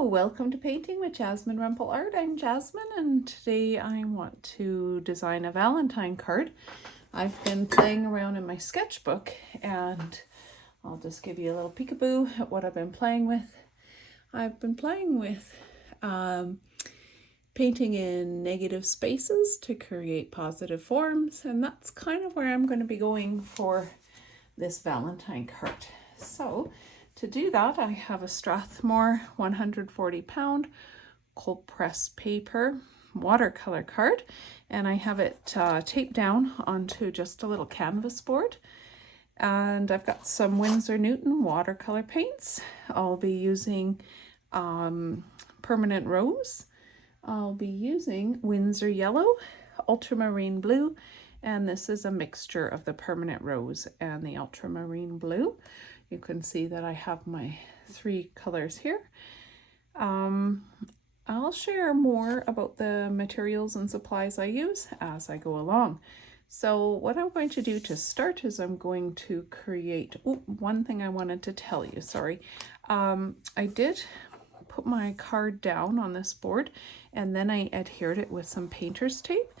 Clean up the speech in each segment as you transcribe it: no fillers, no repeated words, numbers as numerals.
Hello, welcome to Painting with Jasmine Rumpel Art. I'm Jasmine and today I want to design a Valentine card. I've been playing around in my sketchbook and I'll just give you a little peekaboo at what I've been playing with. I've been playing with painting in negative spaces to create positive forms, and that's kind of where I'm going to be going for this Valentine card. So to do that, I have a Strathmore 140-pound cold press paper watercolor card, and I have it taped down onto just a little canvas board. And I've got some Windsor Newton watercolor paints. I'll be using permanent rose. I'll be using Windsor Yellow, Ultramarine Blue, and this is a mixture of the permanent rose and the ultramarine blue. You can see that I have my three colors here. I'll share more about the materials and supplies I use as I go along. So what I'm going to do to start is I'm going to create, one thing I wanted to tell you, sorry. I did put my card down on this board and then I adhered it with some painter's tape.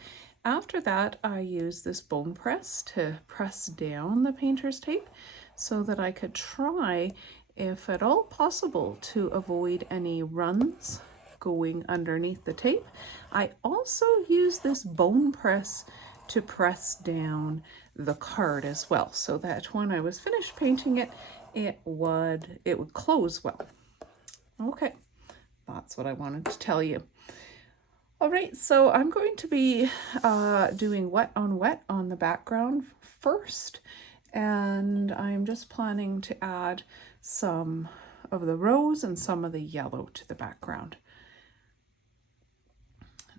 After that, I used this bone press to press down the painter's tape so that I could try, if at all possible, to avoid any runs going underneath the tape. I also used this bone press to press down the card as well, so that when I was finished painting it, it would close well. Okay, that's what I wanted to tell you. All right, so I'm going to be doing wet on the background first, and I'm just planning to add some of the rose and some of the yellow to the background.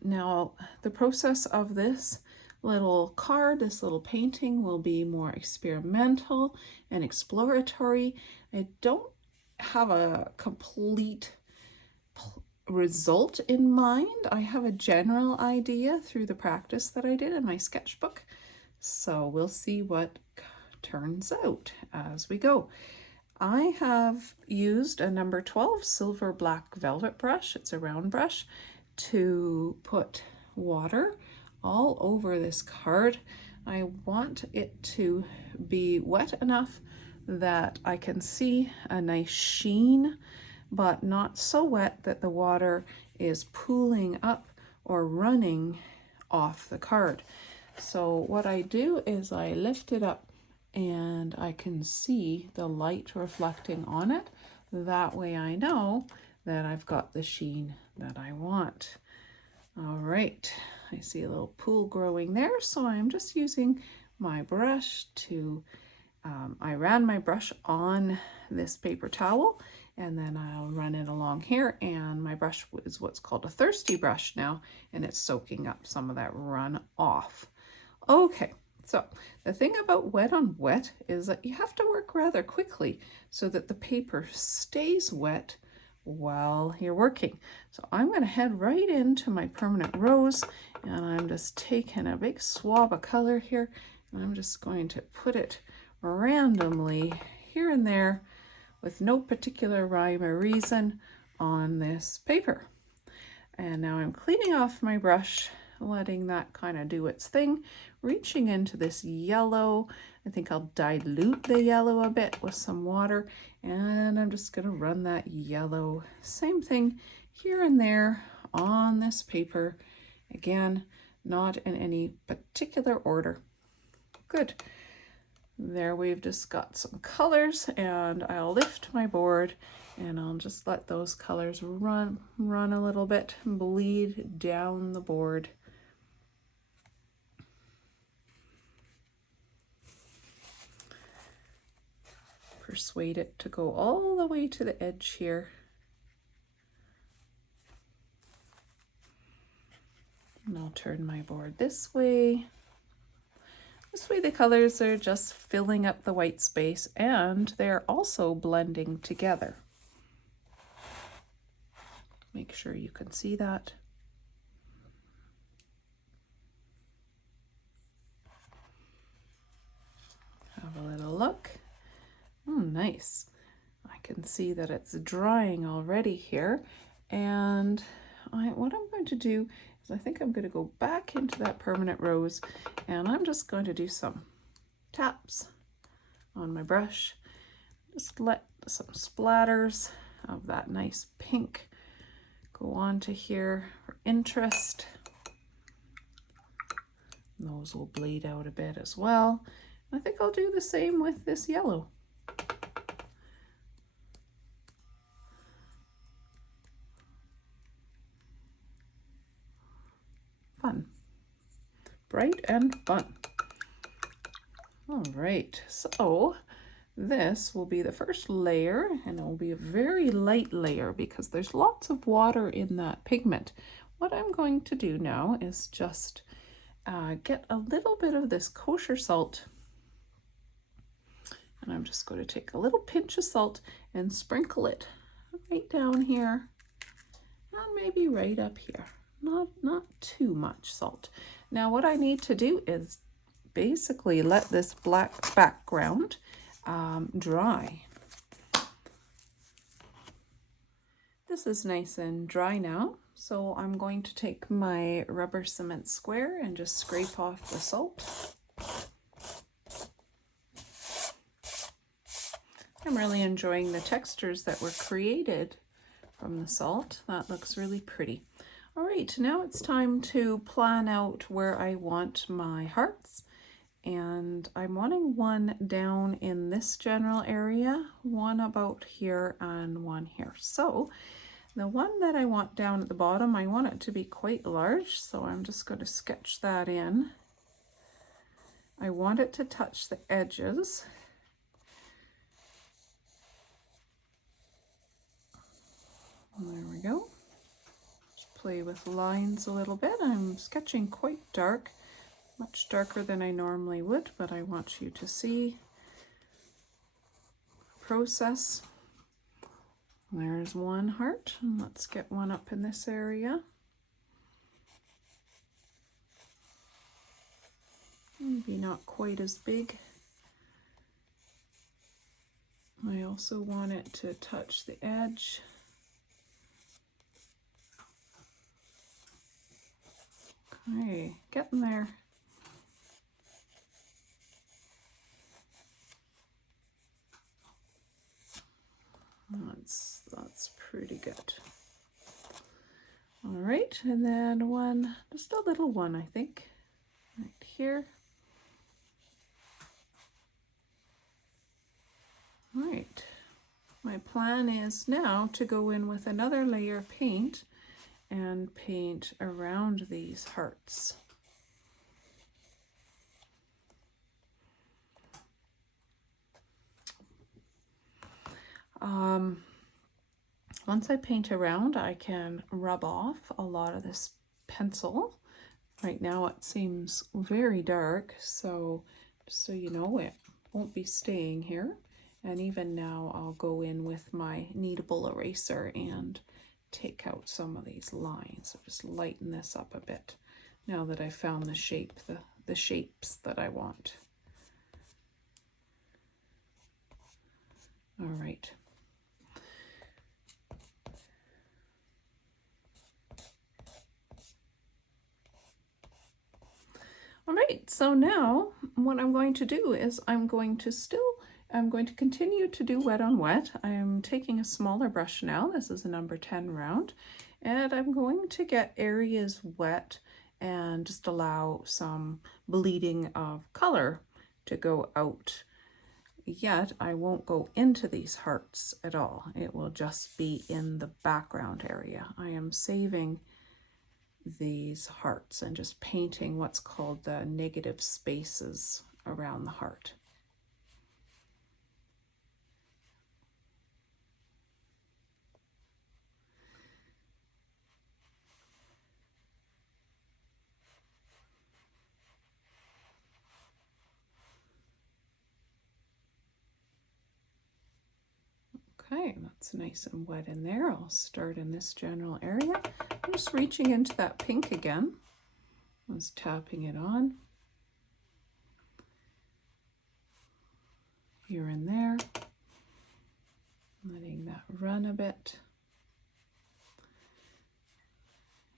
Now, the process of this little card, this little painting, will be more experimental and exploratory. I don't have a complete result in mind. I have a general idea through the practice that I did in my sketchbook. So we'll see what turns out as we go. I have used a number 12 silver black velvet brush. It's a round brush to put water all over this card. I want it to be wet enough that I can see a nice sheen, but not so wet that the water is pooling up or running off the card. So what I do is I lift it up and I can see the light reflecting on it. That way I know that I've got the sheen that I want. All right, I see a little pool growing there, so I'm just using my brush to, I ran my brush on this paper towel, and then I'll run it along here, and my brush is what's called a thirsty brush now, and it's soaking up some of that run off. Okay, so the thing about wet on wet is that you have to work rather quickly so that the paper stays wet while you're working. So I'm going to head right into my permanent rose, and I'm just taking a big swab of color here, and I'm just going to put it randomly here and there with no particular rhyme or reason on this paper. And now I'm cleaning off my brush, letting that kind of do its thing, reaching into this yellow. I think I'll dilute the yellow a bit with some water, and I'm just going to run that yellow, same thing here and there on this paper. Again, not in any particular order. Good. There we've just got some colors, and I'll lift my board and I'll just let those colors run a little bit, bleed down the board. Persuade it to go all the way to the edge here. And I'll turn my board this way. This way the colors are just filling up the white space, and they're also blending together. Make sure you can see that. Have a little look. Nice. I can see that it's drying already here, And what I'm going to do is I think I'm going to go back into that permanent rose, and I'm just going to do some taps on my brush. Just let some splatters of that nice pink go onto here for interest. And those will bleed out a bit as well. I think I'll do the same with this yellow. Fun. Bright and fun. All right, so this will be the first layer, and it will be a very light layer because there's lots of water in that pigment. What I'm going to do now is just get a little bit of this kosher salt, and I'm just going to take a little pinch of salt and sprinkle it right down here, and maybe right up here. Not too much salt. Now what I need to do is basically let this black background dry. This is nice and dry now, so I'm going to take my rubber cement square and just scrape off the salt. I'm really enjoying the textures that were created from the salt. That looks really pretty. All right, now it's time to plan out where I want my hearts. And I'm wanting one down in this general area, one about here, and one here. So the one that I want down at the bottom, I want it to be quite large, so I'm just going to sketch that in. I want it to touch the edges. There we go. Just play with lines a little bit. I'm sketching quite dark, much darker than I normally would, but I want you to see the process. There's one heart, and let's get one up in this area. Maybe not quite as big. I also want it to touch the edge. Okay, getting there. That's pretty good. All right, and then one, just a little one, I think, right here. All right, my plan is now to go in with another layer of paint and paint around these hearts. Once I paint around, I can rub off a lot of this pencil. Right now it seems very dark, so just so you know, it won't be staying here. And even now I'll go in with my kneadable eraser and take out some of these lines. So just lighten this up a bit now that I've found the shape, the shapes that I want. All right. All right, so now what I'm going to do is I'm going to continue to do wet on wet. I'm taking a smaller brush now. This is a number 10 round, and I'm going to get areas wet and just allow some bleeding of color to go out. Yet I won't go into these hearts at all. It will just be in the background area. I am saving these hearts and just painting what's called the negative spaces around the heart. Okay, that's nice and wet in there. I'll start in this general area. I'm just reaching into that pink again. I was tapping it on. Here and there. Letting that run a bit.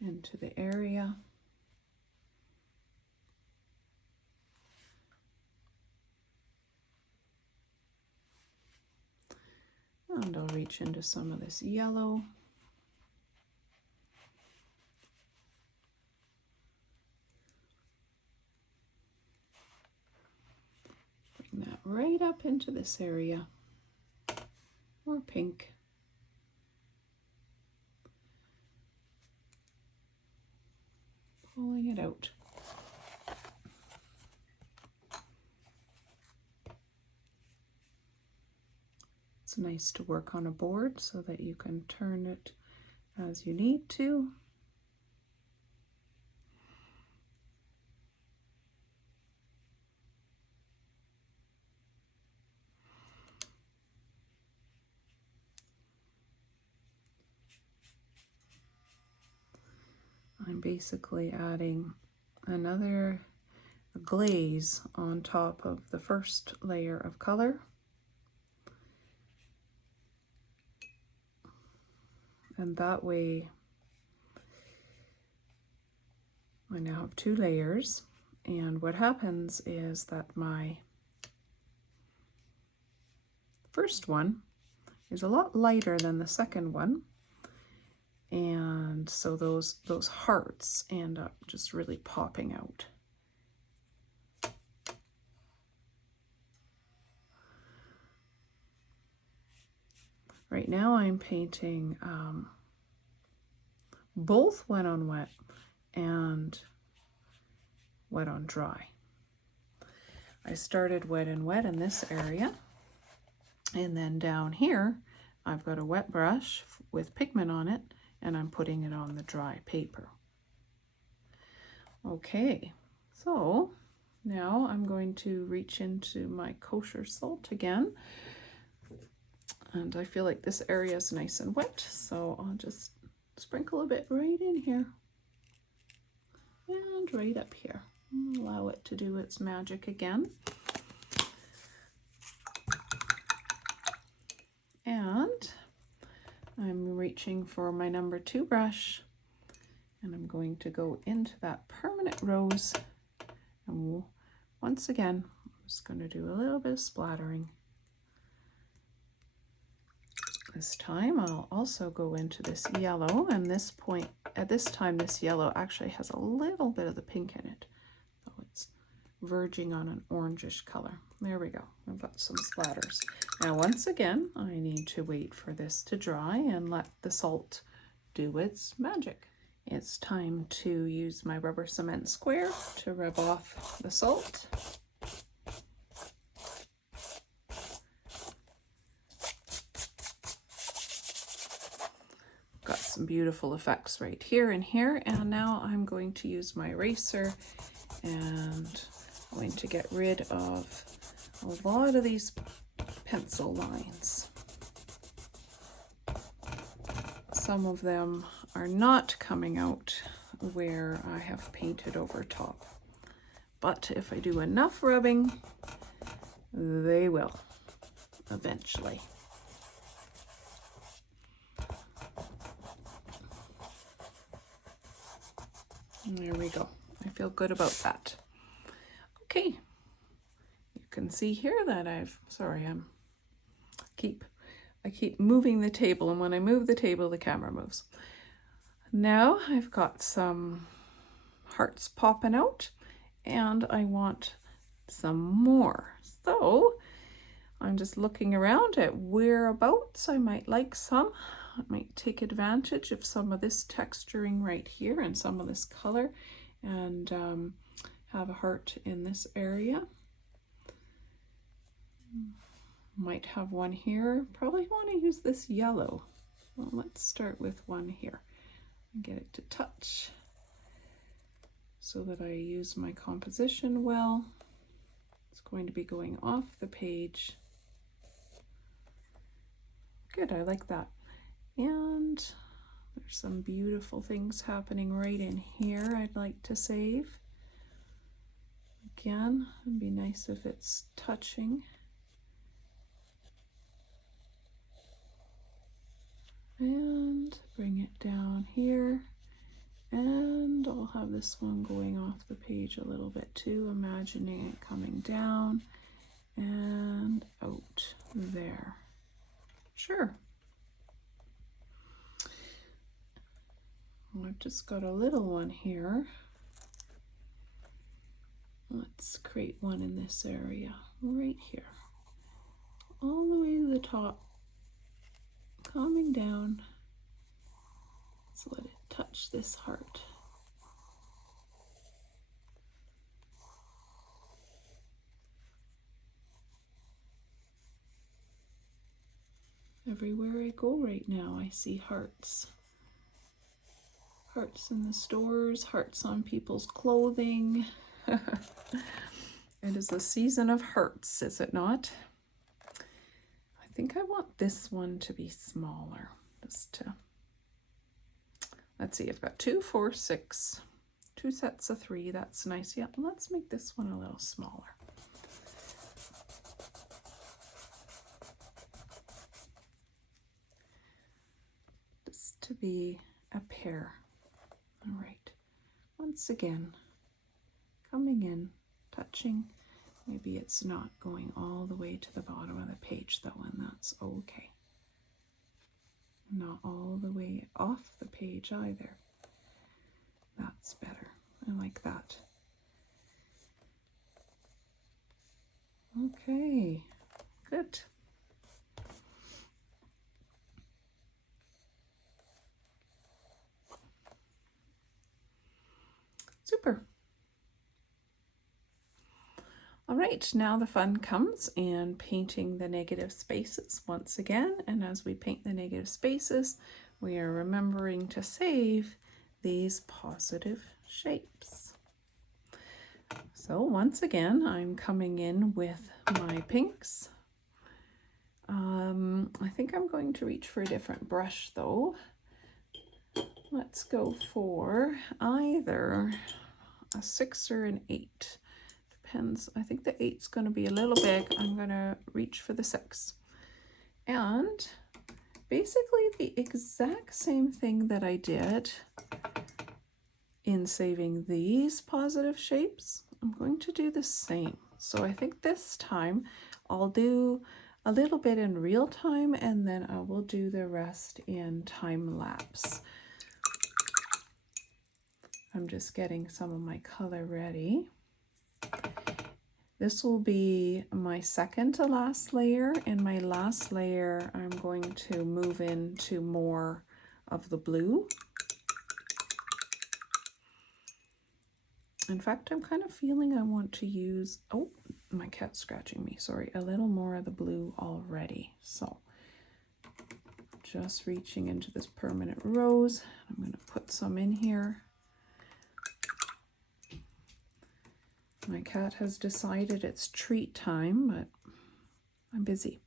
into the area. And I'll reach into some of this yellow. Bring that right up into this area, or pink. Pulling it out. It's nice to work on a board so that you can turn it as you need to. I'm basically adding another glaze on top of the first layer of color. And that way I now have 2 layers, and what happens is that my first one is a lot lighter than the second one, and so those hearts end up just really popping out. Right now I'm painting both wet on wet and wet on dry. I started wet and wet in this area, and then down here I've got a wet brush with pigment on it, and I'm putting it on the dry paper. Okay, so now I'm going to reach into my Kosher salt again, and I feel like this area is nice and wet, so I'll just sprinkle a bit right in here and right up here. Allow it to do its magic again. And I'm reaching for my number 2 brush, and I'm going to go into that permanent rose, and once again I'm just going to do a little bit of splattering. This time I'll also go into this yellow, and at this time this yellow actually has a little bit of the pink in it, so it's verging on an orangish color. There we go. I've got some splatters. Now once again I need to wait for this to dry and let the salt do its magic. It's time to use my rubber cement square to rub off the salt. Got some beautiful effects right here and here, and now I'm going to use my eraser and I'm going to get rid of a lot of these pencil lines. Some of them are not coming out where I have painted over top, but if I do enough rubbing, they will eventually. There we go. I feel good about that. Okay, you can see here that I keep moving the table, and when I move the table, the camera moves. Now I've got some hearts popping out, and I want some more. So I'm just looking around at whereabouts I might like some. I might take advantage of some of this texturing right here and some of this color, and have a heart in this area. Might have one here. Probably want to use this yellow. Well, let's start with one here and get it to touch so that I use my composition well. It's going to be going off the page. Good, I like that. And there's some beautiful things happening right in here I'd like to save. Again, it'd be nice if it's touching. And bring it down here And I'll have this one going off the page a little bit too, imagining it coming down and out there. Sure. I've just got a little one here. Let's create one in this area, right here. All the way to the top, coming down. Let's let it touch this heart. Everywhere I go right now, I see hearts. Hearts in the stores, hearts on people's clothing. It is the season of hearts, is it not? I think I want this one to be smaller. Just to, let's see, I've got 2, 4, 6, 2 sets of 3. That's nice. Yeah, let's make this one a little smaller. Just to be a pair. All right. Once again, coming in, touching. Maybe it's not going all the way to the bottom of the page though, and that's okay. Not all the way off the page either. That's better. I like that. Okay, good. Super. All right, now the fun comes in painting the negative spaces once again. And as we paint the negative spaces, we are remembering to save these positive shapes. So once again, I'm coming in with my pinks. I think I'm going to reach for a different brush though. Let's go for either a 6 or an 8. Depends. I think the 8's going to be a little big. I'm going to reach for the 6. And basically the exact same thing that I did in saving these positive shapes, I'm going to do the same. So I think this time I'll do a little bit in real time and then I will do the rest in time lapse. I'm just getting some of my color ready. This will be my second to last layer. In my last layer, I'm going to move into more of the blue. In fact, I'm kind of feeling I want to use, oh, my cat's scratching me, sorry, a little more of the blue already. So just reaching into this permanent rose. I'm going to put some in here. My cat has decided it's treat time, but I'm busy.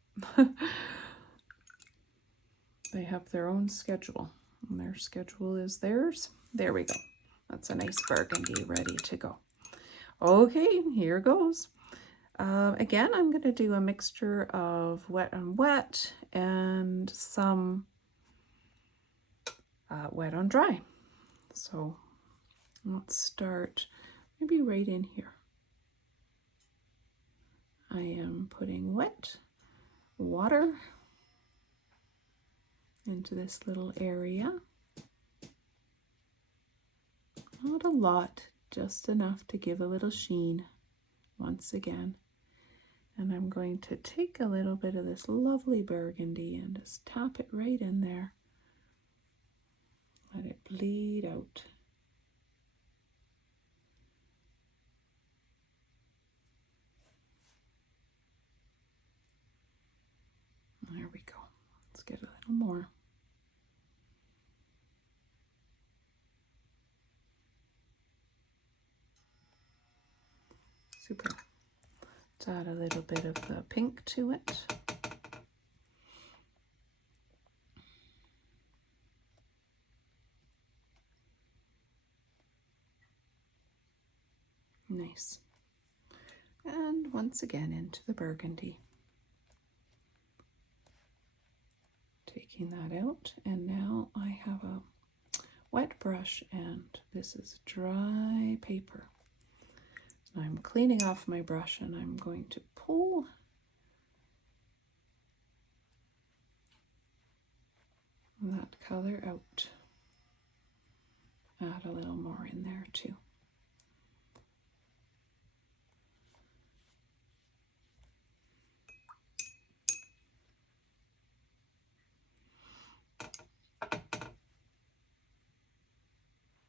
They have their own schedule, and their schedule is theirs. There we go. That's a nice burgundy ready to go. Okay, here goes. Again, I'm going to do a mixture of wet on wet and some wet on dry. So let's start maybe right in here. I am putting wet water into this little area. Not a lot, just enough to give a little sheen once again. And I'm going to take a little bit of this lovely burgundy and just tap it right in there. Let it bleed out. There we go. Let's get a little more. Super. Let's add a little bit of the pink to it. Nice. And once again into the burgundy. Taking that out, and now I have wet brush, and this is dry paper. So I'm cleaning off my brush and I'm going to pull that color out. Add a little more in there too.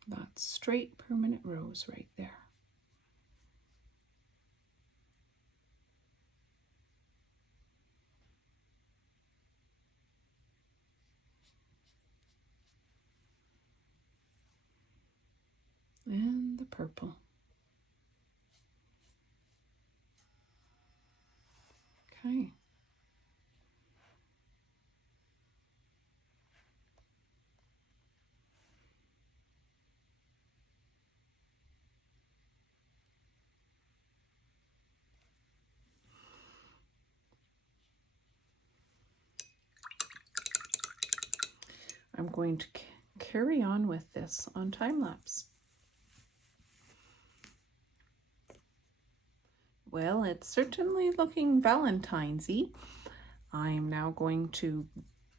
That's straight permanent rose right there. And the purple. Okay. I'm going to carry on with this on time lapse. Well, it's certainly looking Valentine's-y. I'm now going to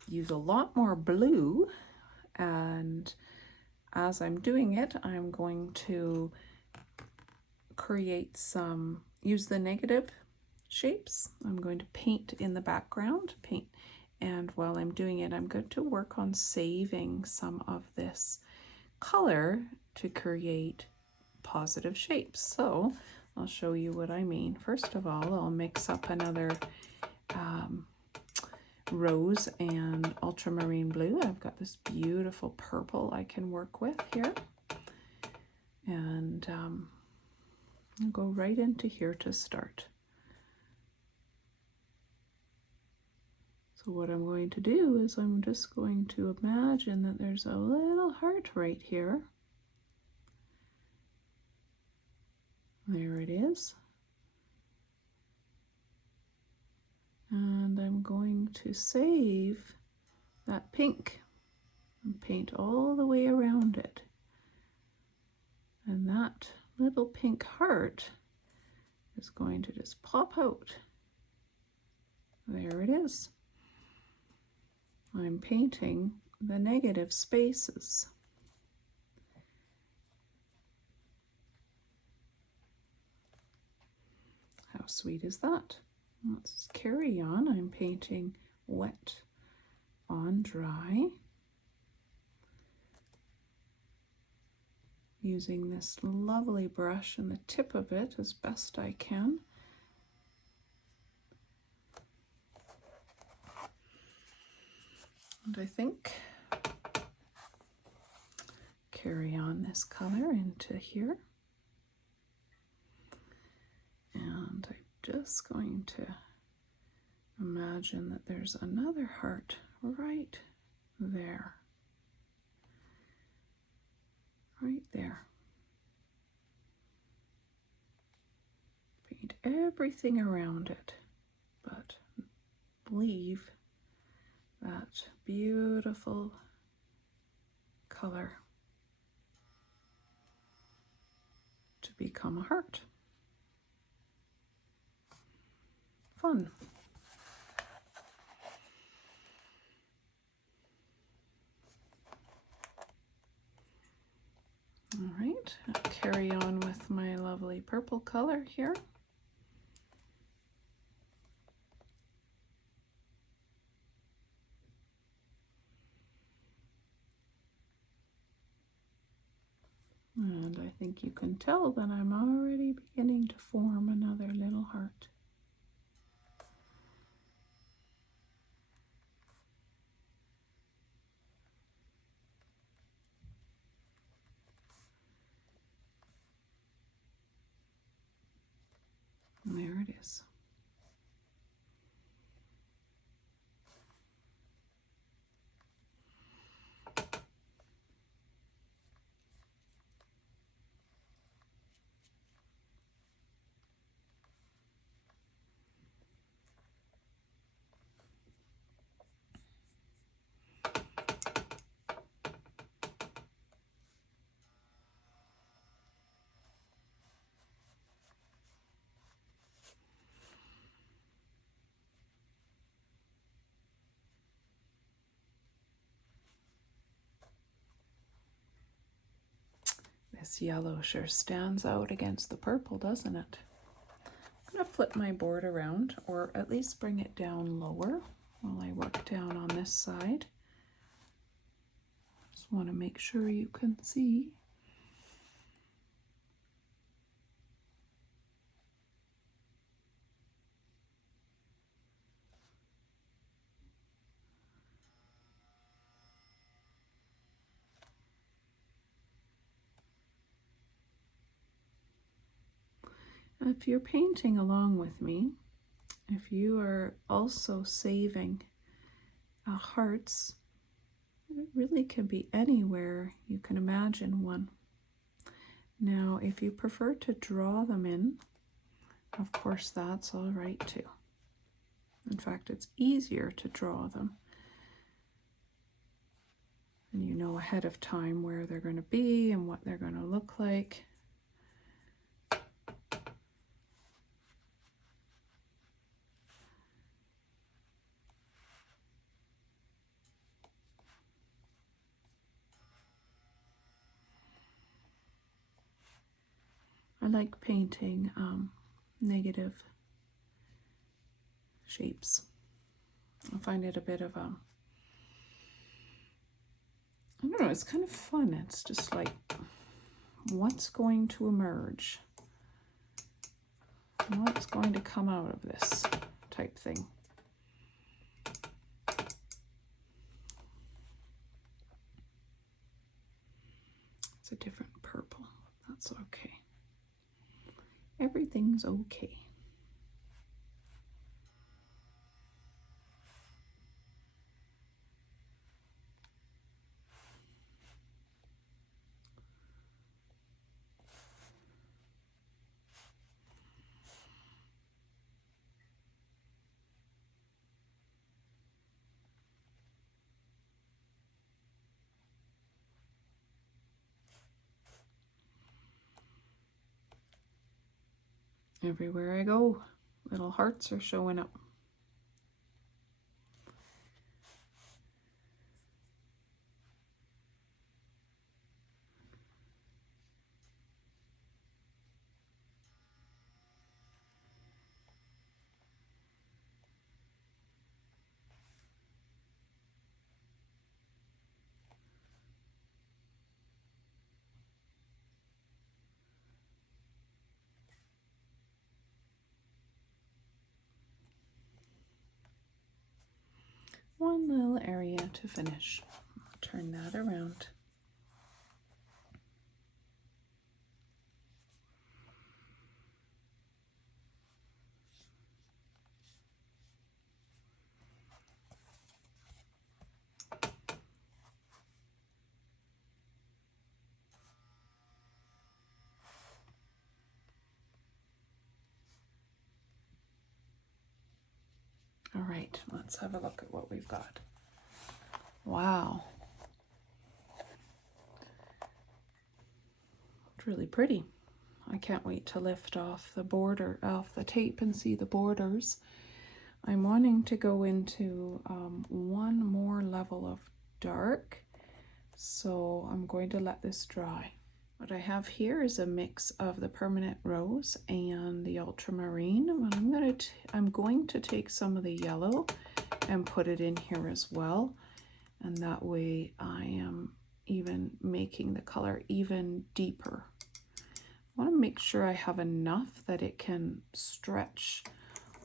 use a lot more blue, and as I'm doing it, I'm going to create use the negative shapes. I'm going to paint in the background, and while I'm doing it, I'm going to work on saving some of this color to create positive shapes. So I'll show you what I mean. First of all, I'll mix up another rose and ultramarine blue. I've got this beautiful purple I can work with here. And I'll go right into here to start. So what I'm going to do is I'm just going to imagine that there's a little heart right here. There it is. And I'm going to save that pink and paint all the way around it. And that little pink heart is going to just pop out. There it is. I'm painting the negative spaces. How sweet is that? Let's carry on. I'm painting wet on dry, using this lovely brush and the tip of it as best I can. And I think carry on this color into here. And I'm just going to imagine that there's another heart right there. Right there. Paint everything around it, but leave that beautiful color to become a heart. Fun. All right, I'll carry on with my lovely purple color here. And I think you can tell that I'm already beginning to form another little heart. And there it is. This yellow sure stands out against the purple, doesn't it? I'm going to flip my board around, or at least bring it down lower while I work down on this side. Just want to make sure you can see. If you're painting along with me, if you are also saving hearts, it really can be anywhere you can imagine one. Now, if you prefer to draw them in, of course that's all right too. In fact, it's easier to draw them. And you know ahead of time where they're going to be and what they're going to look like. I like painting negative shapes. I find it a bit of a, I don't know, it's kind of fun. It's just like, what's going to emerge? What's going to come out of this type thing? It's a different purple. That's okay. Everything's okay. Everywhere I go, little hearts are showing up. One little area to finish. Turn that around. All right, let's have a look at what we've got. Wow. It's really pretty. I can't wait to lift off the border, off the tape, and see the borders. I'm wanting to go into one more level of dark, so I'm going to let this dry. What I have here is a mix of the permanent rose and the ultramarine. I'm going to take some of the yellow and put it in here as well, and that way I am even making the color even deeper. I want to make sure I have enough that it can stretch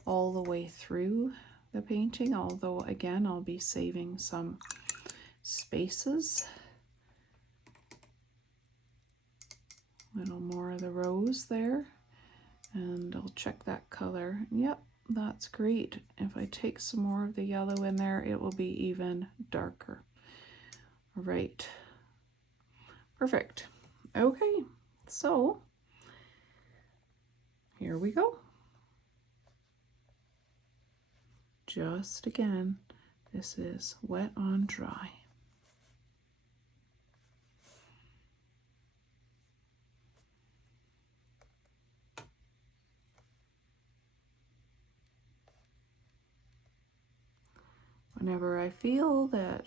all the way through the painting, although again I'll be saving some spaces. A little more of the rose there, and I'll check that color. Yep, that's great. If I take some more of the yellow in there, it will be even darker. All right, perfect. Okay, so here we go. Just again, this is wet on dry. Whenever I feel that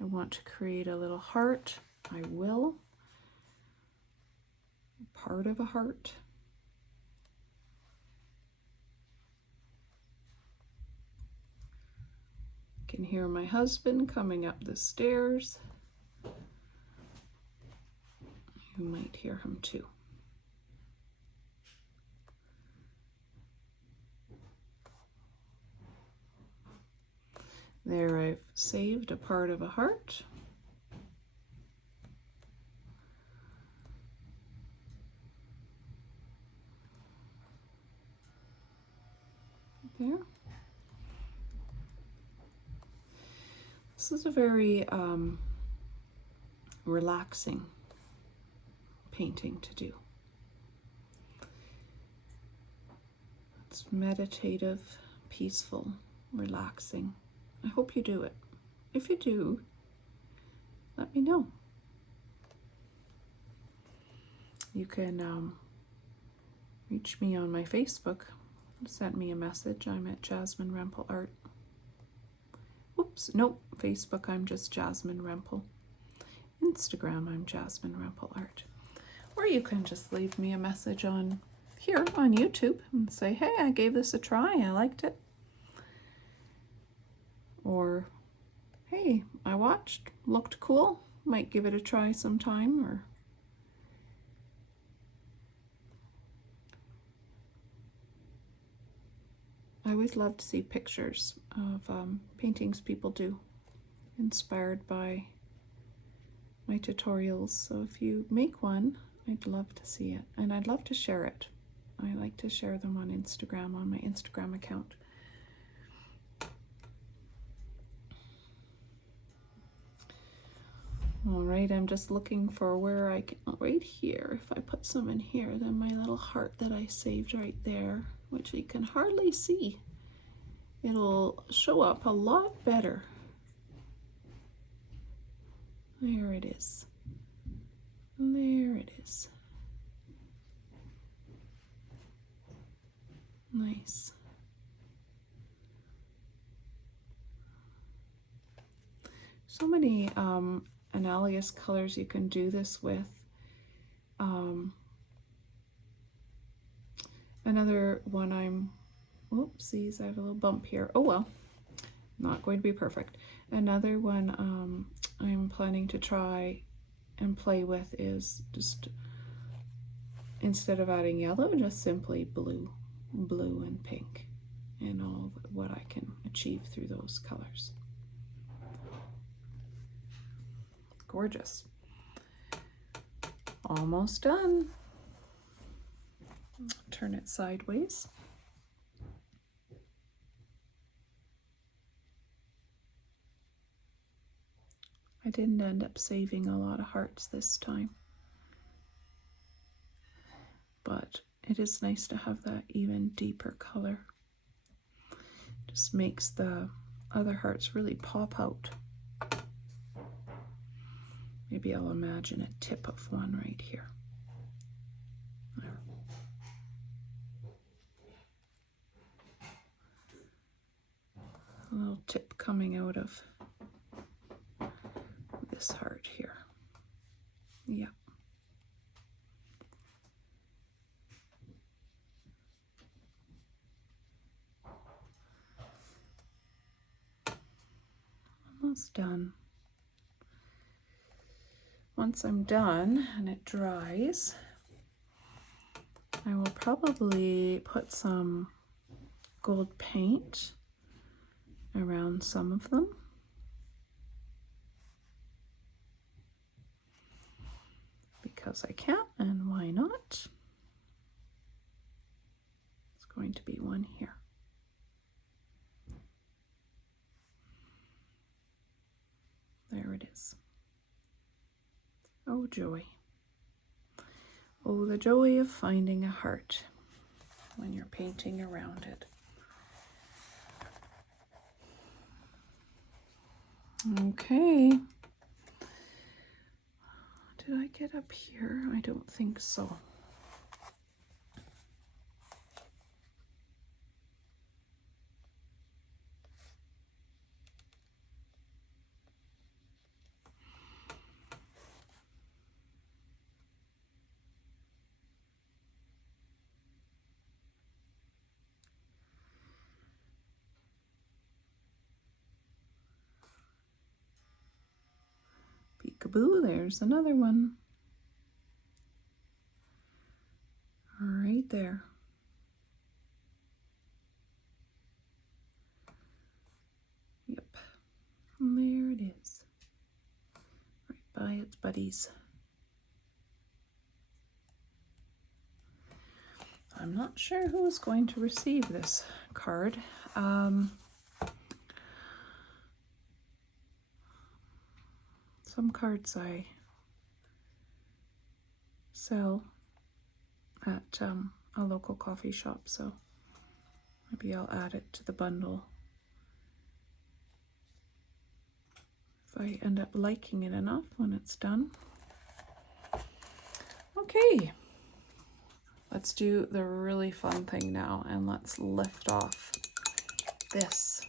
I want to create a little heart, I will. part of a heart. I can hear my husband coming up the stairs. You might hear him too. There, I've saved a part of a heart. There. This is a very relaxing painting to do. It's meditative, peaceful, relaxing. I hope you do it. If you do, let me know. You can reach me on my Facebook. Send me a message. I'm at Jasmine Rempel Art. Oops, nope. Facebook, I'm just Jasmine Rempel. Instagram, I'm Jasmine Rempel Art. Or you can just leave me a message on here on YouTube and say, hey, I gave this a try. I liked it. Or, hey, I watched, looked cool. Might give it a try sometime. Or I always love to see pictures of paintings people do, inspired by my tutorials. So if you make one, I'd love to see it, and I'd love to share it. I like to share them on Instagram, on my Instagram account. All right, I'm just looking for where I can, right here, if I put some in here, then my little heart that I saved right there, which you can hardly see, it'll show up a lot better. There it is. There it is. Nice. So many analogous colors you can do this with. Another one oopsies, I have a little bump here. Oh well, not going to be perfect. Another one I'm planning to try and play with is just, instead of adding yellow, just simply blue and pink, and all what I can achieve through those colors. Gorgeous. Almost done. Turn it sideways. I didn't end up saving a lot of hearts this time, but it is nice to have that even deeper color. Just makes the other hearts really pop out. Maybe I'll imagine a tip of one right here. There. A little tip coming out of this heart here. Yeah. Almost done. Once I'm done and it dries, I will probably put some gold paint around some of them. Because I can, and why not? It's going to be one here. There it is. Oh, joy. Oh, the joy of finding a heart when you're painting around it. Okay. Did I get up here? I don't think so. Peekaboo, there's another one. Right there. Yep. And there it is. Right by its buddies. I'm not sure who is going to receive this card. Some cards I sell at a local coffee shop, so maybe I'll add it to the bundle if I end up liking it enough when it's done. Okay, let's do the really fun thing now, and let's lift off this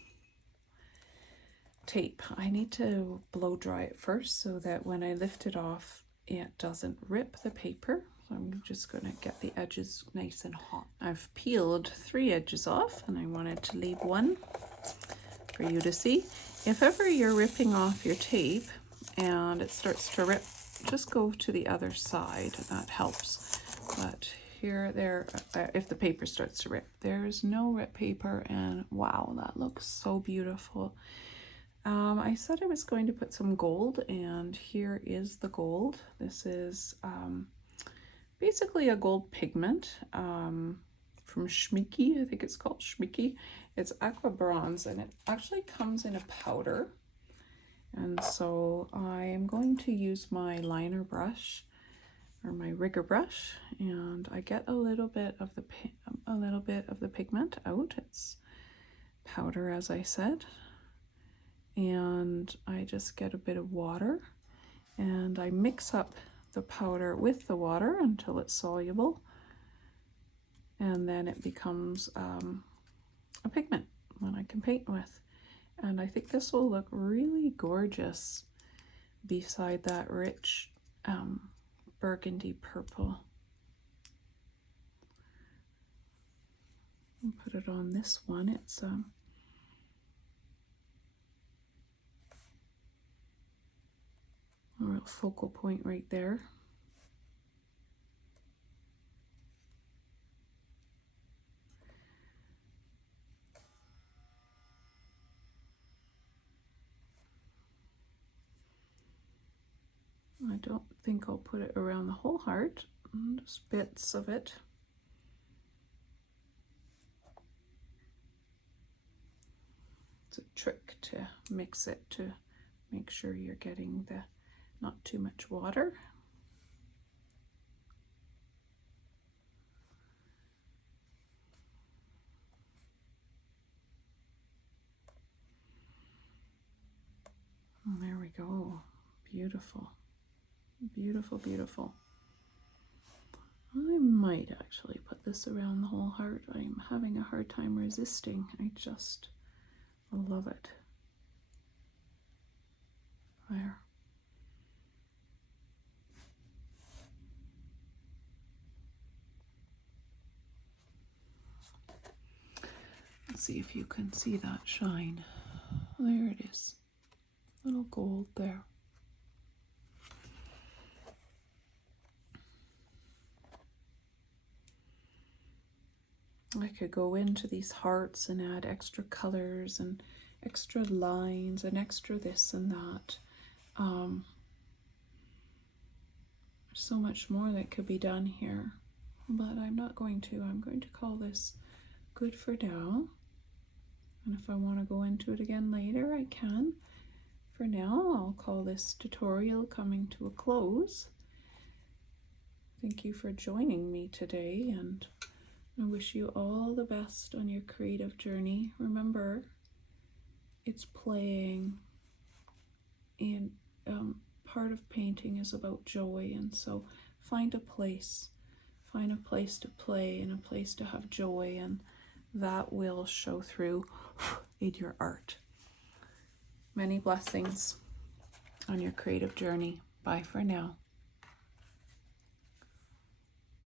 tape. I need to blow dry it first so that when I lift it off, it doesn't rip the paper. So I'm just going to get the edges nice and hot. I've peeled 3 edges off, and I wanted to leave one for you to see. If ever you're ripping off your tape and it starts to rip, just go to the other side. That helps. But here, if the paper starts to rip, there's no rip paper, and wow, that looks so beautiful. I said I was going to put some gold, and here is the gold. This is basically a gold pigment from Schmincke. I think it's called Schmincke. It's aqua bronze, and it actually comes in a powder. And so I am going to use my liner brush or my rigger brush, and I get a little bit of the pigment out. It's powder, as I said. And I just get a bit of water, and I mix up the powder with the water until it's soluble, and then it becomes a pigment that I can paint with. And I think this will look really gorgeous beside that rich burgundy purple. I'll put it on this one. It's a real focal point right there. I don't think I'll put it around the whole heart, just bits of it. It's a trick to mix it to make sure you're getting the not too much water. And there we go. Beautiful. Beautiful, beautiful. I might actually put this around the whole heart. I'm having a hard time resisting. I just love it. There. Let's see if you can see that shine. There it is. Little gold there. I could go into these hearts and add extra colors and extra lines and extra this and that. There's so much more that could be done here, but I'm not going to. I'm going to call this good for now. And if I want to go into it again later, I can. For now, I'll call this tutorial coming to a close. Thank you for joining me today, and I wish you all the best on your creative journey. Remember, it's playing, and part of painting is about joy, and so find a place to play and a place to have joy, and that will show through in your art. Many blessings on your creative journey. Bye for now.